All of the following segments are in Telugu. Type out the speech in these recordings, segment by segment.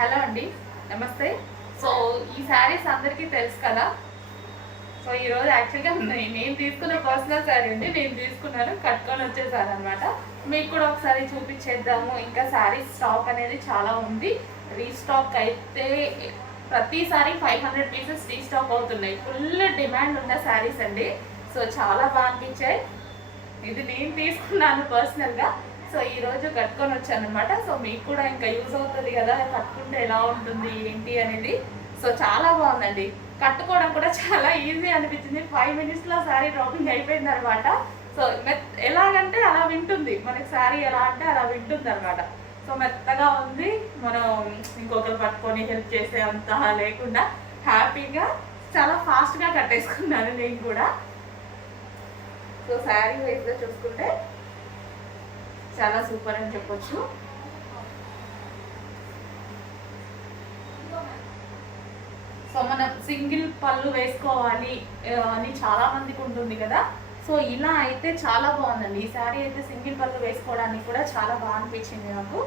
హలో అండి నమస్తే. సో ఈ శారీస్ అందరికీ తెలుసు కదా? సో ఈరోజు యాక్చువల్గా నేను తీసుకున్న పర్సనల్ శారీ అండి. నేను తీసుకున్నాను కట్టుకొని వచ్చేసాను అనమాట మీకు కూడా ఒకసారి చూపించేద్దాము. ఇంకా శారీస్ స్టాక్ అనేది చాలా ఉంది. రీస్టాక్ అయితే ప్రతిసారి ఫైవ్ హండ్రెడ్ పీసెస్ రీస్టాక్ అవుతున్నాయి. ఫుల్ డిమాండ్ ఉన్న శారీస్ అండి. సో చాలా బాగా అనిపించాయి. ఇది నేను తీసుకున్నాను పర్సనల్గా సో ఈ రోజు కట్టుకొని వచ్చాను అనమాట సో మీకు కూడా ఇంకా యూజ్ అవుతుంది కదా కట్టుకుంటే ఎలా ఉంటుంది ఏంటి అనేది. సో చాలా బాగుందండి. కట్టుకోవడం కూడా చాలా ఈజీ అనిపించింది. ఫైవ్ మినిట్స్లో శారీ డ్రాపింగ్ అయిపోయింది అనమాట సో మెత్ ఎలాగంటే అలా వింటుంది. మనకి శారీ ఎలా అంటే అలా వింటుంది అనమాట సో మెత్తగా ఉంది. మనం ఇంకొకరు పట్టుకొని హెల్ప్ చేసే అంత లేకుండా హ్యాపీగా చాలా ఫాస్ట్గా కట్టేసుకున్నాను నేను కూడా. సో శారీ వైజ్గా చూసుకుంటే చాలా సూపర్ అని చెప్పొచ్చు. సో మనం సింగిల్ పళ్ళు వేసుకోవాలి అని చాలా మందికి ఉంటుంది కదా. సో ఇలా అయితే చాలా బాగుందండి. ఈ శారీ అయితే సింగిల్ పళ్ళు వేసుకోవడానికి కూడా చాలా బాగా అనిపించింది నాకు.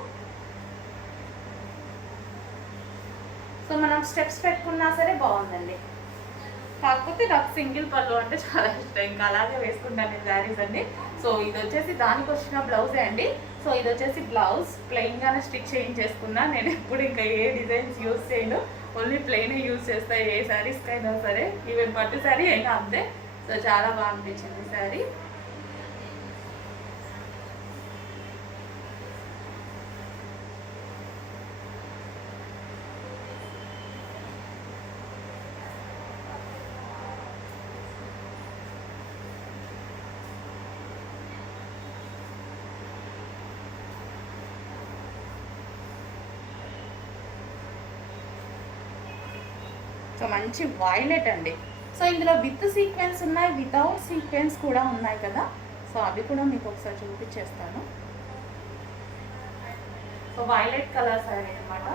సో మనం స్టెప్స్ పెట్టుకున్నా సరే బాగుందండి. కాకపోతే నాకు సింగిల్ పళ్ళు అంటే చాలా ఇష్టం. ఇంకా అలాగే వేసుకుంటాను శారీస్ అండి సో ఇది వచ్చేసి దానికి వచ్చిన బ్లౌజే అండి. సో ఇది వచ్చేసి బ్లౌజ్ ప్లెయిన్గానే స్టిచ్ చేయించేసుకున్నా. నేను ఎప్పుడు ఇంకా ఏ డిజైన్స్ యూజ్ చేయను. ఓన్లీ ప్లెయిన్ యూజ్ చేస్తా. ఏ శారీస్కి అయినా సరే. ఈవెన్ పట్టు శారీ అయినా అంతే. సో చాలా బాగా అనిపించింది శారీ. ఒక మంచి వైలెట్ అండి. సో ఇందులో విత్ సీక్వెన్స్ ఉన్నాయి వితౌట్ సీక్వెన్స్ కూడా ఉన్నాయి కదా. సో అవి కూడా మీకు ఒకసారి చూపించేస్తాను. సో వైలెట్ కలర్ సారీ అనమాట